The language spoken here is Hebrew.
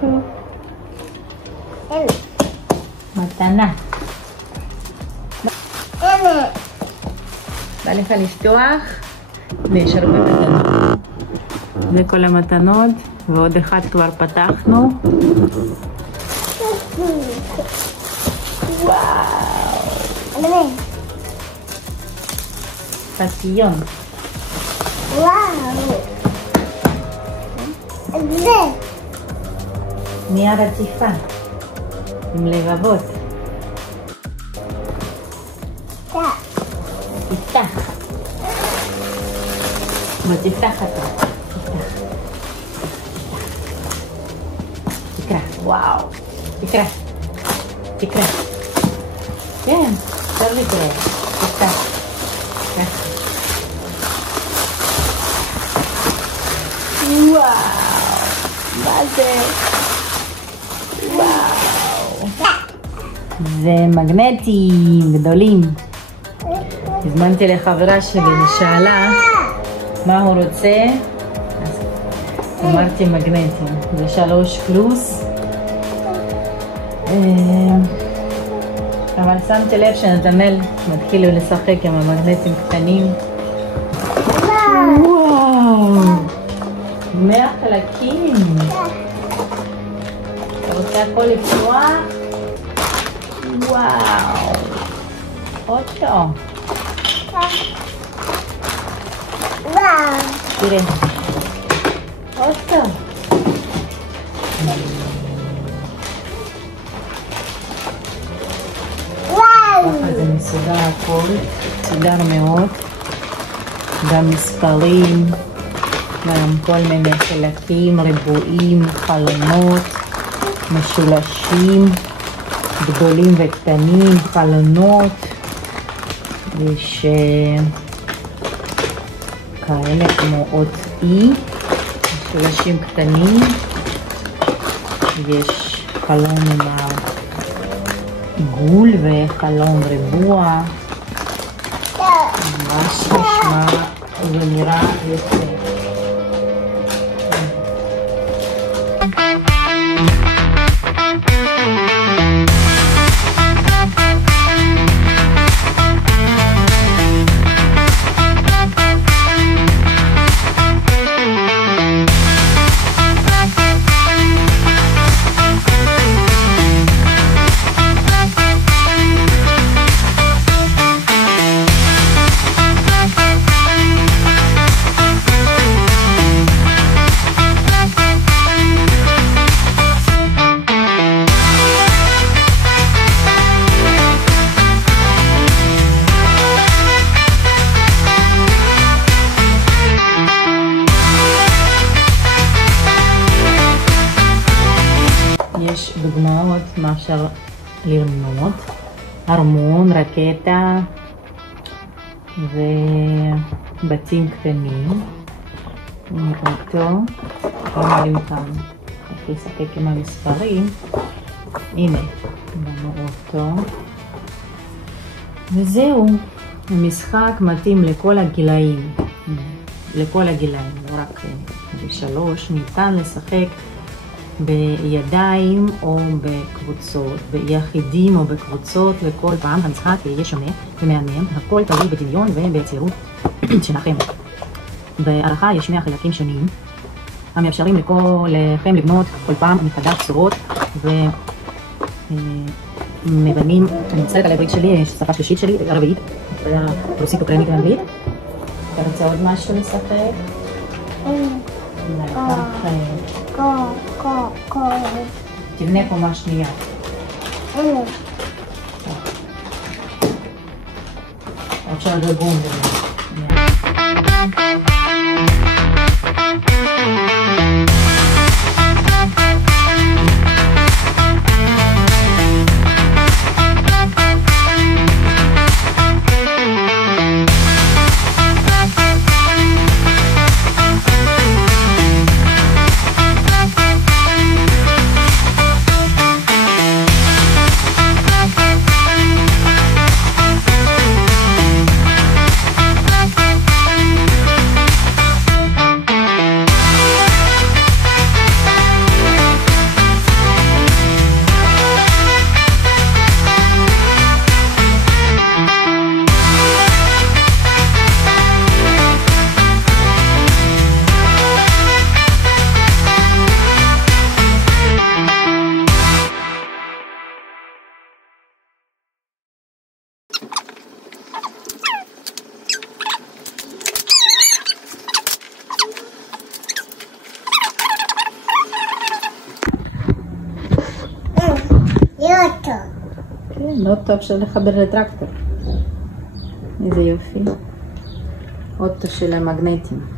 קוקו. מתנה. בא לך לפתוח? ויש הרבה מתנות. זה כל המתנות, ועוד אחד כבר פתחנו. וואו. פטיון. וואו. זה. נייר עטיפה. עם לבבות. תפתח. ותפתח אותו. תקרא. וואו. תקרא. תקרא. כן, עכשיו תקרא. תפתח. וואו. מה זה? וואו. זה מגנטים גדולים. הזמנתי לחברה שלי ושאלה מה הוא רוצה, אז אמרתי מגנטים. זה 3 פלוס. אבל שמתי לב שנתנאל מתחיל לשחק עם המגנטים קטנים. וואו. 100 חלקים. אתה רוצה הכל לפתוח? וואו. אוטו. וואו. תראה. אוטו. וואו. ככה זה מסודר הכל. מסודר מאוד. גם מספרים. גם כל מיני חלקים, ריבועים, חלונות, משולשים, גדולים וקטנים, חלונות. יש כאלה כמו אות אי, משולשים קטנים. יש חלון עם עיגול וחלון ריבוע. ממש נשמע ונראה יפה. יש דוגמאות מה אפשר ללמוד. ארמון, רקטה ובתים קטנים. אותו. אומרים כאן איך לשחק עם המספרים. הנה, לנו אותו. וזהו. המשחק מתאים לכל הגילאים. לכל הגילאים, לא רק ב3. ניתן לשחק בידיים או בקבוצות, ביחידים או בקבוצות, וכל פעם המשחק יהיה שונה ומעניין. הכל תלוי בדמיון וביצירות שלכם. בערכה יש 100 חלקים שונים המאפשרים לכם לבנות כל פעם מחדש צורות ומבנים. אני מצטערת על העברית שלי, יש שפה שלישית שלי, ערבית, רוסית, אוקראינית ואנגלית. אתה רוצה עוד משהו לשחק? תבנה פה מה שנייה. עכשיו זה בום. כן, אוטו אפשר לחבר לטרקטור. איזה יופי. אוטו של המגנטים.